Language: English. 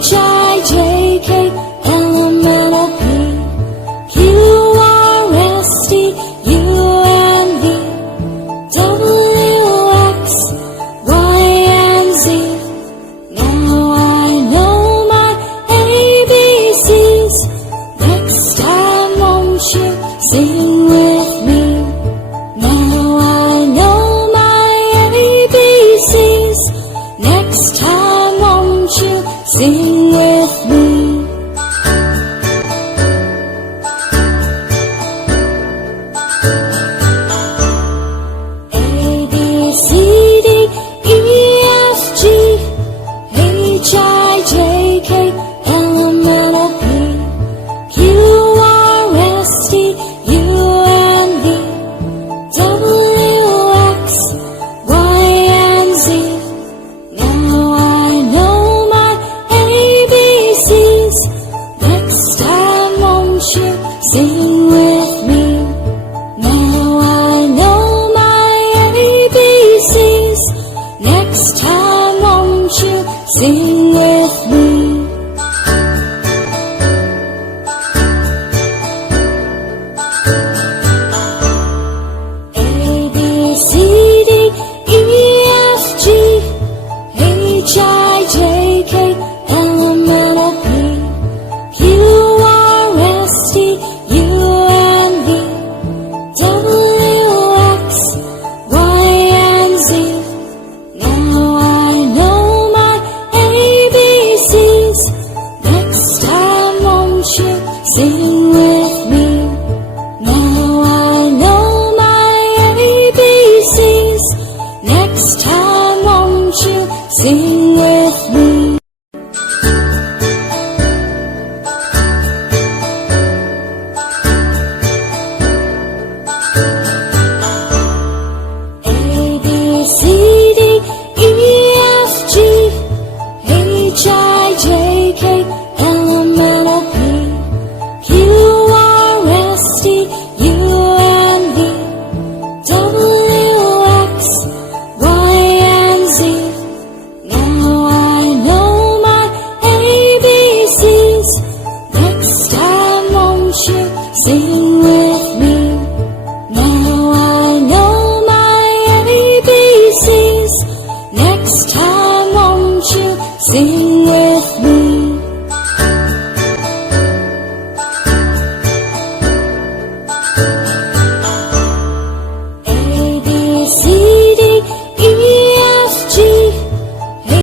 H I J K L M N O P Q R S T U N V W X Y and Z. Now I know my ABCs. Next time won't you sing with me? Now I know my ABCs. Next time won't you sing with me?